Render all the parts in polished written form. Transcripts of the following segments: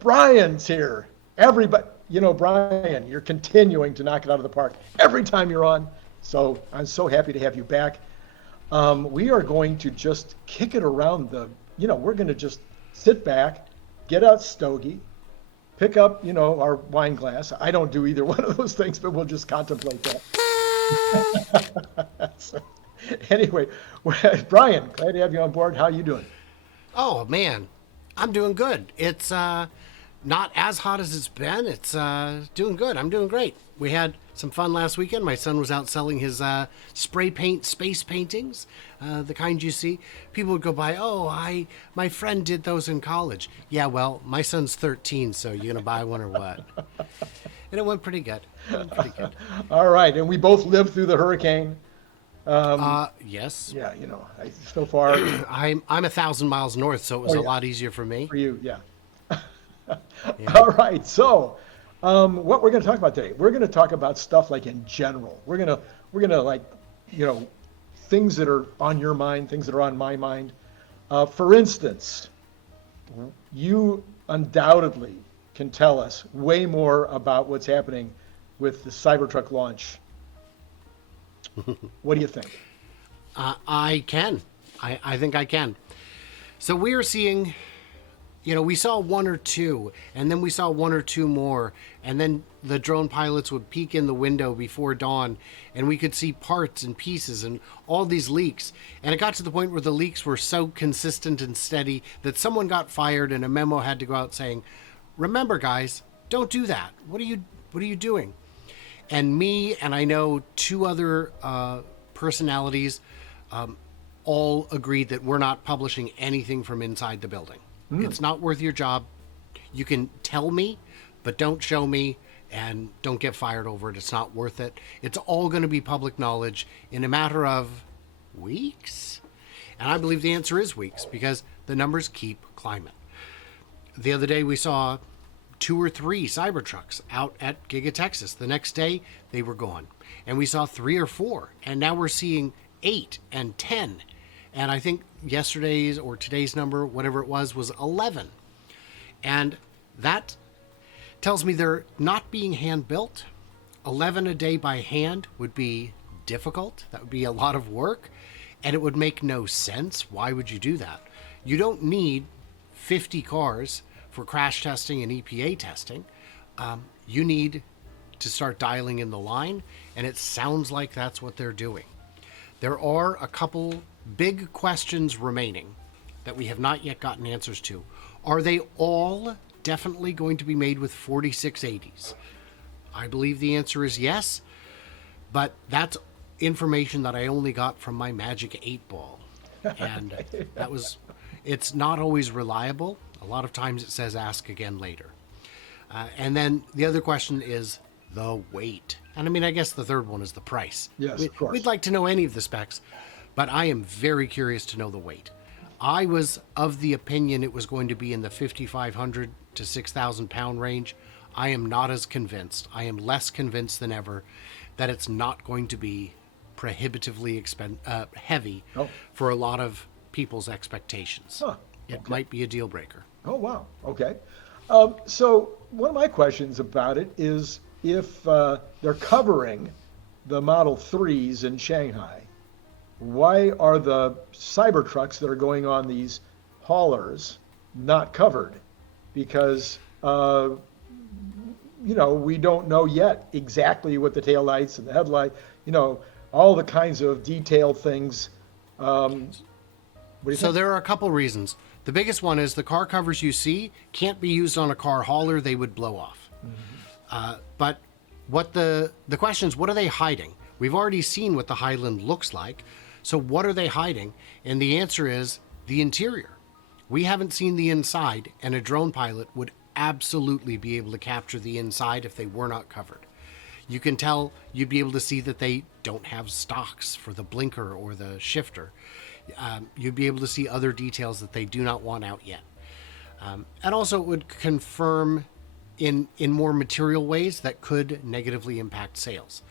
Brian's here. Everybody, Brian, you're continuing to knock it out of the park every time you're on. So I'm so happy to have you back. We are going to just kick it around we're going to just sit back, get out Stogie, pick up, our wine glass. I don't do either one of those things, but we'll just contemplate that. So, anyway, Brian, glad to have you on board. How are you doing? Oh man, I'm doing good. It's not as hot as it's been. It's doing good. I'm doing great. We had some fun last weekend. My son was out selling his spray paint space paintings, the kind you see. People would go by. Oh, my friend did those in college. Yeah, well, my son's 13, so you gonna buy one or what? And it went pretty good. It went pretty good. All right, and we both lived through the hurricane. Yes. Yeah, so far I'm 1,000 miles north, so it was oh a yeah, lot easier for me. for you, yeah. Yeah. All right, so what we're going to talk about today, we're going to talk about stuff like in general. We're gonna like, you know, things that are on your mind, things that are on my mind. For instance, you undoubtedly can tell us way more about what's happening with the Cybertruck launch. What do you think? I can. I think I can. So we are seeing, we saw one or two, and then we saw one or two more, and then the drone pilots would peek in the window before dawn, and we could see parts and pieces and all these leaks. And it got to the point where the leaks were so consistent and steady that someone got fired, and a memo had to go out saying, "Remember, guys, don't do that. What are you doing?" And me and I know two other personalities all agreed that we're not publishing anything from inside the building. It's not worth your job. You can tell me, but don't show me, and don't get fired over it. It's not worth it. It's all going to be public knowledge in a matter of weeks. And I believe the answer is weeks because the numbers keep climbing. The other day we saw two or three Cybertrucks out at Giga Texas. The next day they were gone. And we saw three or four. And now we're seeing 8 and 10. And I think yesterday's or today's number, whatever it was 11. And that tells me they're not being hand built. 11 a day by hand would be difficult. That would be a lot of work. And it would make no sense. Why would you do that? You don't need 50 cars for crash testing and EPA testing. You need to start dialing in the line. And it sounds like that's what they're doing. There are a couple big questions remaining that we have not yet gotten answers to. Are they all definitely going to be made with 4680s? I believe the answer is yes, but that's information that I only got from my Magic 8 Ball. And it's not always reliable. A lot of times it says ask again later. And then the other question is the weight. And I mean, I guess the third one is the price. Yes, of course. We'd like to know any of the specs, but I am very curious to know the weight. I was of the opinion it was going to be in the 5,500 to 6,000 pound range. I am not as convinced. I am less convinced than ever that it's not going to be prohibitively heavy for a lot of people's expectations. Huh. It might be a deal breaker. Oh, wow. Okay. So one of my questions about it is if they're covering the Model 3s in Shanghai, why are the Cybertrucks that are going on these haulers not covered? Because, we don't know yet exactly what the taillights and the headlight, all the kinds of detailed things. What do you So think? there are a couple reasons. The biggest one is the car covers you see can't be used on a car hauler. They would blow off. But what the question is, what are they hiding? We've already seen what the Highland looks like. So what are they hiding? And the answer is the interior. We haven't seen the inside, and a drone pilot would absolutely be able to capture the inside if they were not covered. You can tell, you'd be able to see that they don't have stocks for the blinker or the shifter. You'd be able to see other details that they do not want out yet. And also it would confirm in more material ways that could negatively impact sales.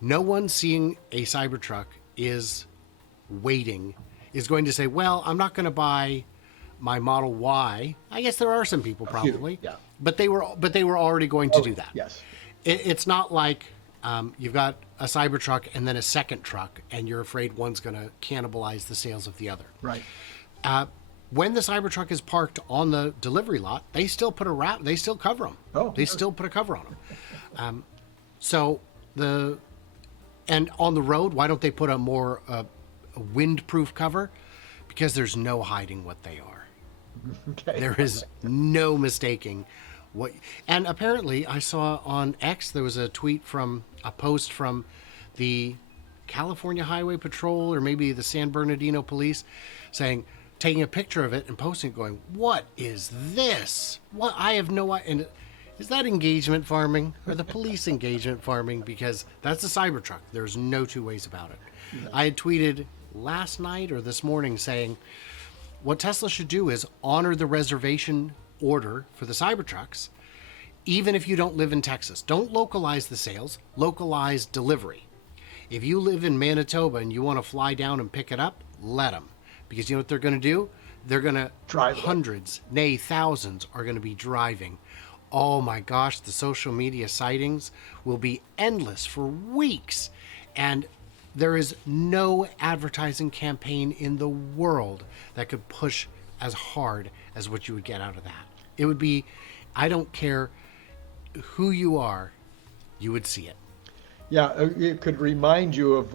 No one seeing a Cybertruck is going to say, well, I'm not going to buy my Model Y. I guess there are some people probably, yeah. but they were already going to do that. Yes. It's not like you've got a Cybertruck and then a second truck, and you're afraid one's going to cannibalize the sales of the other. Right. When the Cybertruck is parked on the delivery lot, they still put a wrap. They still cover them. Oh, they still put a cover on them. And on the road, why don't they put a more a windproof cover? Because there's no hiding what they are. Okay. There is no mistaking what. And apparently, I saw on X there was a post from the California Highway Patrol or maybe the San Bernardino Police, taking a picture of it and posting it, going, "What is this? What I have no idea." And is that engagement farming or the police engagement farming? Because that's a Cybertruck. There's no two ways about it. No. I had tweeted last night or this morning saying, what Tesla should do is honor the reservation order for the Cybertrucks, even if you don't live in Texas. Don't localize the sales, localize delivery. If you live in Manitoba and you want to fly down and pick it up, let them. Because you know what they're going to do? They're going to drive. Hundreds, nay, thousands are going to be driving. Oh my gosh, the social media sightings will be endless for weeks. And there is no advertising campaign in the world that could push as hard as what you would get out of that. It would be, I don't care who you are, you would see it. Yeah, it could remind you of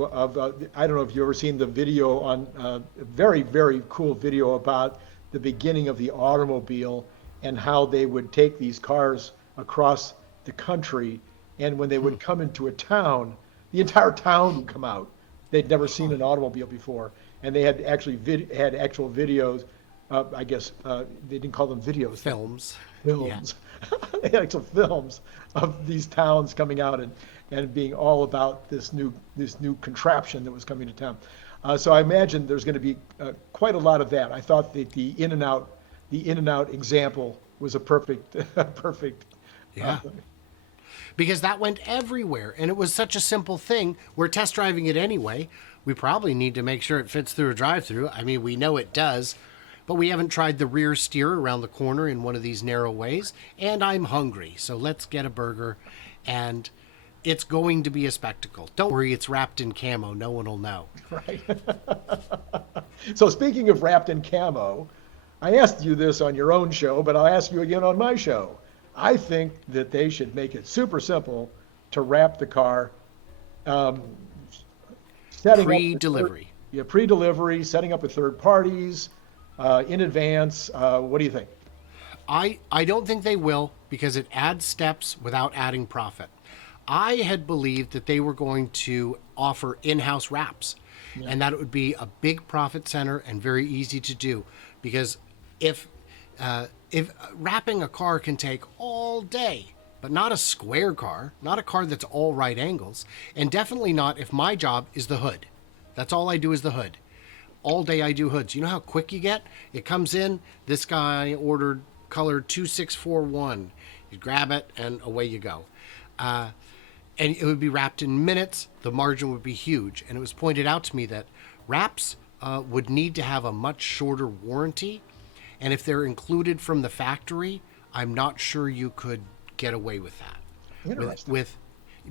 I don't know if you've ever seen the video on, a very, very cool video about the beginning of the automobile and how they would take these cars across the country, and when they would come into a town, the entire town would come out. They'd never seen an automobile before, and they had actually had actual videos. I guess they didn't call them videos. Films. Films. Yeah. They had actual films of these towns coming out and being all about this new contraption that was coming to town. So I imagine there's going to be quite a lot of that. I thought that the in and out example was a perfect. Yeah. Because that went everywhere, and it was such a simple thing. We're test driving it anyway. We probably need to make sure it fits through a drive-through. I mean, we know it does, but we haven't tried the rear steer around the corner in one of these narrow ways, and I'm hungry, so let's get a burger, and it's going to be a spectacle. Don't worry, it's wrapped in camo. No one will know. Right. So speaking of wrapped in camo, I asked you this on your own show, but I'll ask you again on my show. I think that they should make it super simple to wrap the car. Pre-delivery. Pre-delivery, setting up with third parties in advance. What do you think? I don't think they will, because it adds steps without adding profit. I had believed that they were going to offer in-house wraps, and that it would be a big profit center and very easy to do, because if wrapping a car can take all day, but not a square car, not a car that's all right angles, and definitely not if my job is the hood. That's all I do is the hood. All day I do hoods. You know how quick you get? It comes in, this guy ordered color 2641. You grab it and away you go. And it would be wrapped in minutes. The margin would be huge. And it was pointed out to me that wraps would need to have a much shorter warranty. And if they're included from the factory, I'm not sure you could get away with that. Interesting.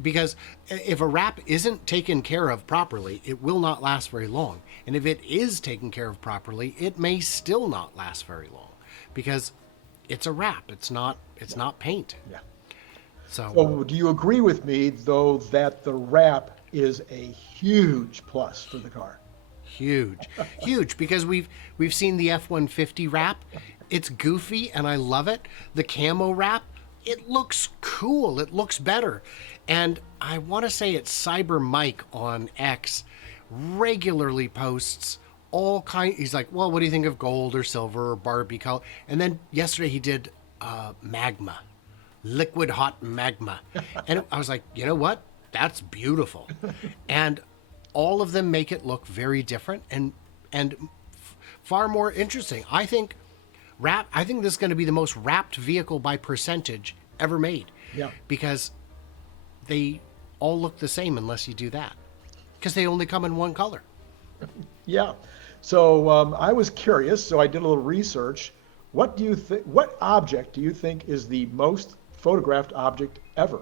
Because if a wrap isn't taken care of properly, it will not last very long. And if it is taken care of properly, it may still not last very long, because it's a wrap. It's not paint. Yeah. So do you agree with me, though, that the wrap is a huge plus for the car? Huge, because we've seen the F-150 wrap. It's goofy and I love it. The camo wrap, it looks cool. It looks better. And I want to say it's Cyber Mike on X regularly posts all kind. He's like, well, what do you think of gold or silver or Barbie color? And then yesterday he did magma, liquid hot magma. And I was like, you know what? That's beautiful. And all of them make it look very different and far more interesting. I think this is going to be the most wrapped vehicle by percentage ever made. Yeah. Because they all look the same unless you do that. Because they only come in one color. Yeah. So I was curious, so I did a little research. What do you think? What object do you think is the most photographed object ever?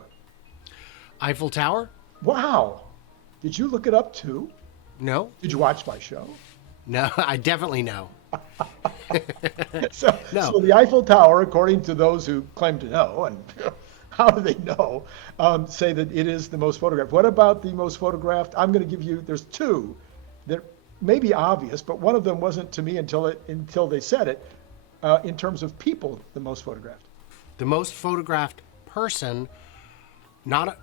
Eiffel Tower? Wow! Did you look it up too? No, Did you watch my show? no, I definitely know. So, No. so the Eiffel Tower, according to those who claim to know, and how do they know, say that it is the most photographed. What about the most photographed? I'm going to give you. There's two that may be obvious, but one of them wasn't to me until they said it. In terms of people, the most photographed. The most photographed person, not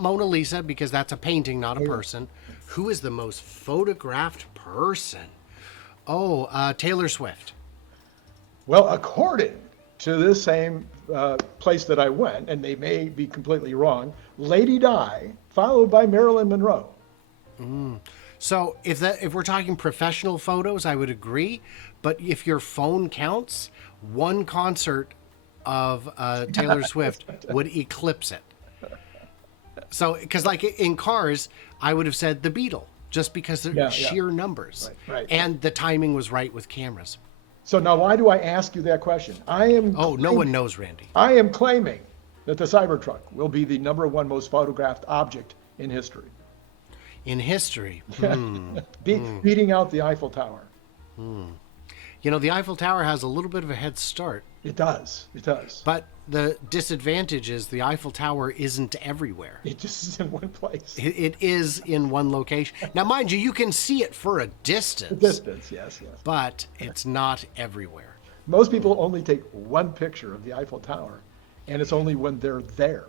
Mona Lisa, because that's a painting, not a person. Who is the most photographed person? Oh, Taylor Swift. Well, according to this same place that I went, and they may be completely wrong, Lady Di, followed by Marilyn Monroe. So if we're talking professional photos, I would agree. But if your phone counts, one concert of Taylor Swift would eclipse it. So, because like in Cars, I would have said the Beatle, just because of Yeah, yeah. sheer numbers. Right. And the timing was right with cameras. So now, why do I ask you that question? Oh, no one knows, Randy. I am claiming that the Cybertruck will be the number one most photographed object in history, In history, beating out the Eiffel Tower. you know, the Eiffel Tower has a little bit of a head start. It does. It does. But the disadvantage is the Eiffel Tower isn't everywhere. It just is in one place. It is in one location. Now, mind you, you can see it for a distance, Distance, yes. but it's not everywhere. Most people only take one picture of the Eiffel Tower, and it's only when they're there.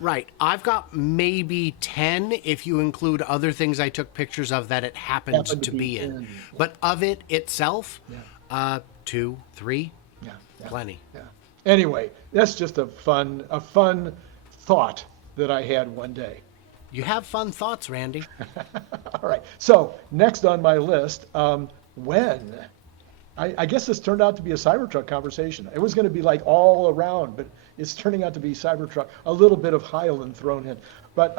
Right. I've got maybe 10 if you include other things I took pictures of that it happened to be in. But of it itself, 2, 3, Yeah. plenty. Yeah. Anyway, that's just a fun thought that I had one day. You have fun thoughts, Randy. All right. So next on my list, when? I guess this turned out to be a Cybertruck conversation. It was going to be like all around, but it's turning out to be Cybertruck. A little bit of Highland thrown in. But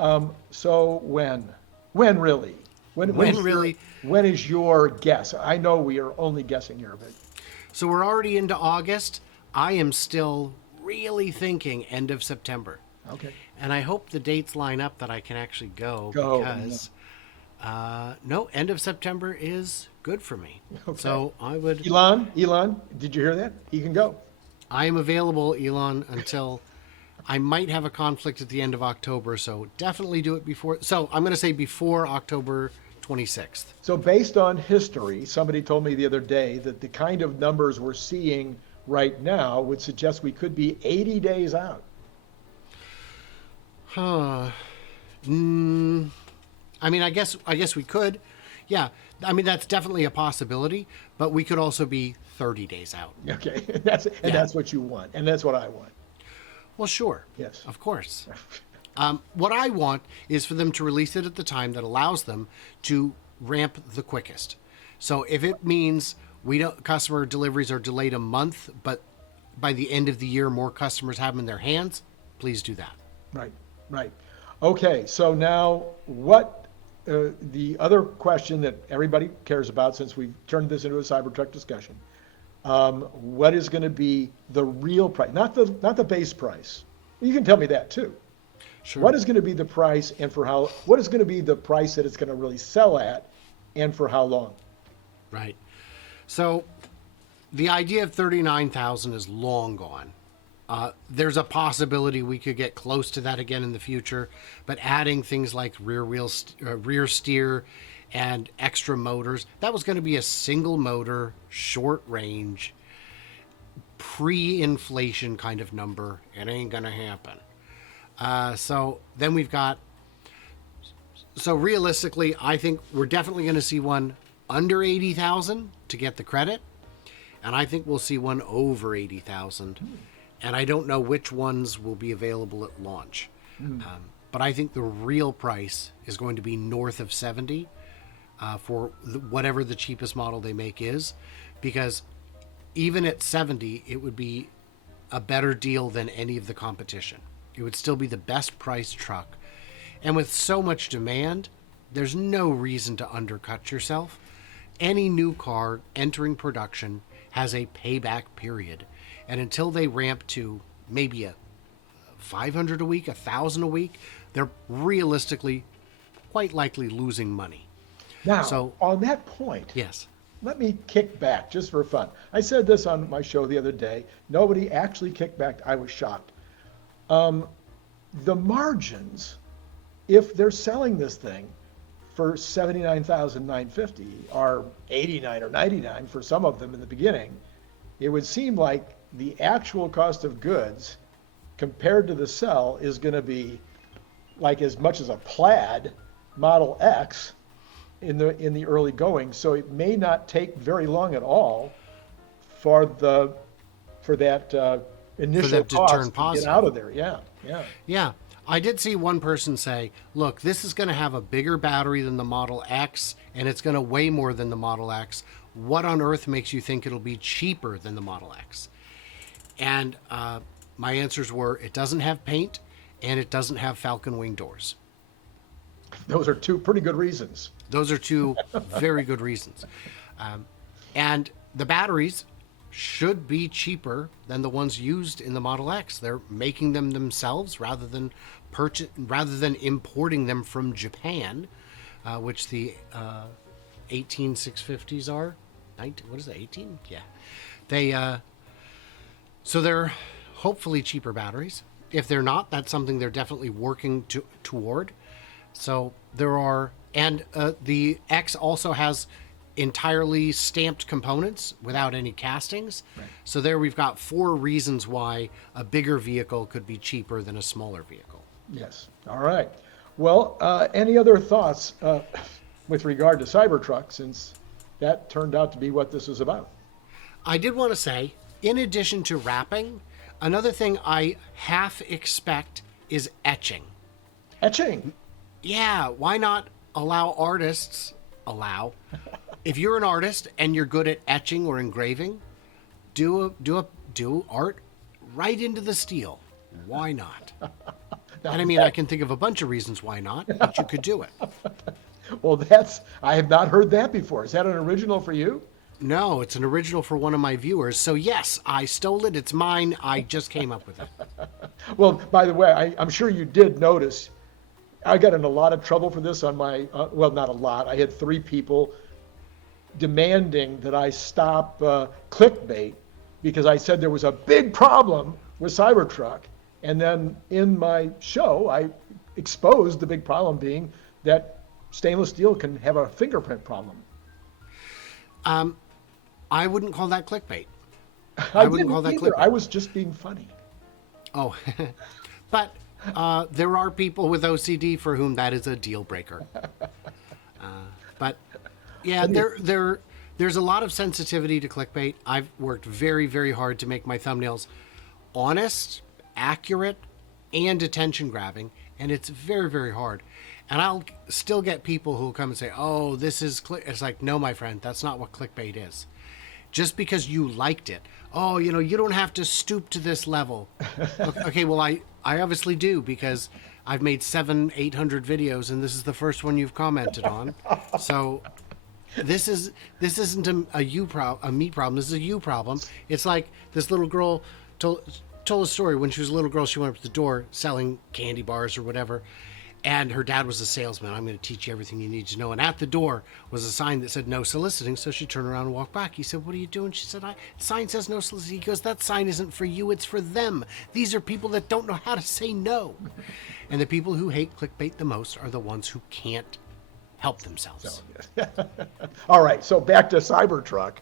so when? When really? When really? When is your guess? I know we are only guessing here, but So we're already into August. I am still really thinking end of September. okay. And I hope the dates line up that I can actually go, Go, because no, end of September is good for me. Okay. So Elon, did you hear that? He can go. I am available, Elon, until I might have a conflict at the end of October. So definitely do it before. So I'm going to say before October 26th. So based on history, somebody told me the other day that the kind of numbers we're seeing right now would suggest we could be 80 days out. I mean, I guess we could. Yeah. I mean, that's definitely a possibility, but we could also be 30 days out. Okay, that's what you want, and that's what I want. Well, sure. Yes. Of course. What I want is for them to release it at the time that allows them to ramp the quickest. So if it means customer deliveries are delayed a month, but by the end of the year more customers have them in their hands, please do that. Right. Okay, so now what? The other question that everybody cares about, since we've turned this into a Cybertruck discussion, what is going to be the real price? Not the base price. You can tell me that too. Sure. What is going to be the price, and for how? What is going to be the price that it's going to really sell at, and for how long? Right. So the idea of 39,000 is long gone. There's a possibility we could get close to that again in the future, but adding things like rear steer and extra motors, that was going to be a single motor, short range, pre-inflation kind of number. It ain't going to happen. So then we've got, so realistically, I think we're definitely going to see one under 80,000 to get the credit. And I think we'll see one over 80,000. And I don't know which ones will be available at launch. But I think the real price is going to be north of 70 for whatever the cheapest model they make is. Because even at 70, it would be a better deal than any of the competition. It would still be the best priced truck. And with so much demand, there's no reason to undercut yourself. any new car entering production has a payback period. And until they ramp to maybe a 500 a week, 1,000 a week, they're realistically quite likely losing money. Now, So, on that point, yes. let me kick back just for fun. I said this on my show the other day. Nobody actually kicked back. I was shocked. The margins, if they're selling this thing for 79,950 or 89 or 99 for some of them in the beginning, it would seem like the actual cost of goods compared to the sell is going to be like as much as a Plaid Model X in the early going. So it may not take very long at all for that initial them to cost turn to positive. get out of there. Yeah, yeah. Yeah. I did see one person say, look, this is going to have a bigger battery than the Model X, and it's going to weigh more than the Model X. What on earth makes you think it'll be cheaper than the Model X? And my answers were, it doesn't have paint, and it doesn't have Falcon Wing doors. Those are two pretty good reasons. Those are two very good reasons. And the batteries should be cheaper than the ones used in the Model X. They're making them themselves rather than importing them from Japan, which the 18650s are. 19, what is it? 18? Yeah. So they're hopefully cheaper batteries. If they're not, that's something they're definitely working toward. So there are, and the X also has entirely stamped components without any castings. Right. So there we've got 4 reasons why a bigger vehicle could be cheaper than a smaller vehicle. Yes. All right. Well, any other thoughts with regard to Cybertruck, since that turned out to be what this is about? I did want to say, in addition to wrapping, another thing I half expect is etching. Etching. Yeah, why not if you're an artist and you're good at etching or engraving, do art right into the steel. Why not? And I mean, I can think of a bunch of reasons why not, but you could do it. Well, I have not heard that before. Is that an original for you? No, it's an original for one of my viewers. So yes, I stole it. It's mine. I just came up with it. Well, by the way, I'm sure you did notice, I got in a lot of trouble for this on my, well, not a lot. I had 3 people demanding that I stop clickbait because I said there was a big problem with Cybertruck. And then in my show, I exposed the big problem being that stainless steel can have a fingerprint problem. I wouldn't call that clickbait. I wouldn't didn't call that either. clickbait. I was just being funny. Oh, but there are people with OCD for whom that is a deal breaker. But yeah, there's a lot of sensitivity to clickbait. I've worked very, very hard to make my thumbnails honest, accurate, and attention grabbing, and it's very, very hard. And I'll still get people who will come and say, "Oh, this is It's like, no, my friend, that's not what clickbait is. Just because you liked it, oh, you don't have to stoop to this level." Okay, well, I obviously do, because I've made 700-800 videos, and this is the first one you've commented on. So this isn't a me problem. This is a you problem. It's like this little girl told a story. When she was a little girl, she went up to the door selling candy bars or whatever, and her dad was a salesman. "I'm going to teach you everything you need to know." And at the door was a sign that said "No soliciting." So she turned around and walked back. He said, "What are you doing?" She said, "The sign says no soliciting." He goes, "That sign isn't for you, it's for them. These are people that don't know how to say no." And the people who hate clickbait the most are the ones who can't help themselves. All right, so back to Cybertruck.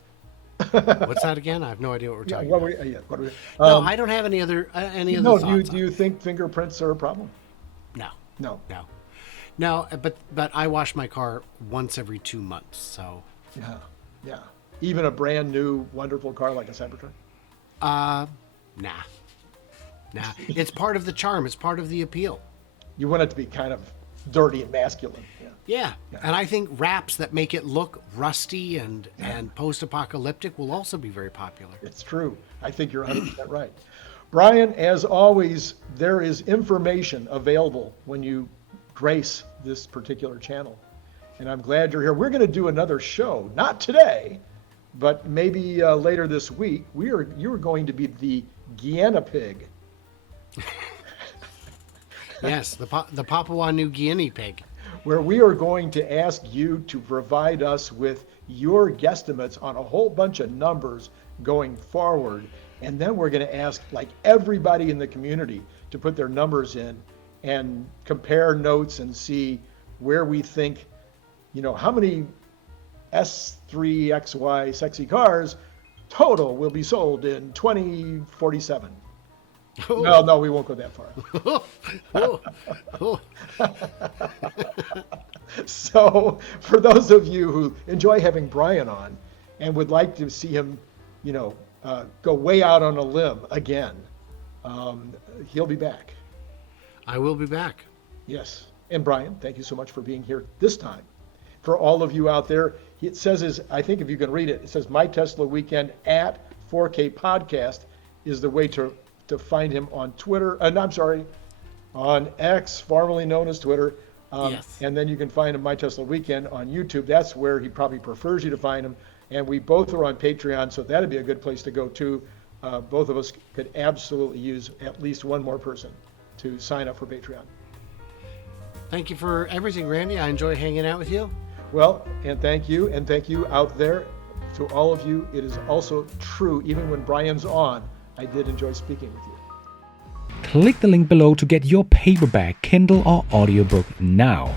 What's that again? I have no idea what we're talking What about. were, yeah, what were, No, I don't have any other no, thoughts. do you think fingerprints are a problem? No. No. No, but I wash my car once every 2 months, so. Yeah. Even a brand new, wonderful car like a Cybertruck? Nah. It's part of the charm. It's part of the appeal. You want it to be kind of dirty and masculine. Yeah. And I think wraps that make it look rusty and post-apocalyptic will also be very popular. It's true. I think you're 100% right. Brian, as always, there is information available when you grace this particular channel. and I'm glad you're here. We're going to do another show, not today, but maybe later this week. You're going to be the Guiana pig. Yes, the Papua New Guinea pig. Where we are going to ask you to provide us with your guesstimates on a whole bunch of numbers going forward. And then we're going to ask like everybody in the community to put their numbers in and compare notes and see where we think, how many S3XY sexy cars total will be sold in 2047. Oh. No, we won't go that far. So for those of you who enjoy having Brian on and would like to see him, go way out on a limb again, he'll be back. I will be back. Yes. And Brian, thank you so much for being here this time. For all of you out there, it says, I think if you can read it, it says My Tesla Weekend at 4K Podcast is the way to find him on Twitter. On X, formerly known as Twitter. Yes. And then you can find him My Tesla Weekend on YouTube. That's where he probably prefers you to find him. And we both are on Patreon, so that'd be a good place to go too. Both of us could absolutely use at least one more person to sign up for Patreon. Thank you for everything, Randy. I enjoy hanging out with you. Well, and thank you out there. To all of you, it is also true, even when Brian's on, I did enjoy speaking with you. Click the link below to get your paperback, Kindle, or audiobook now.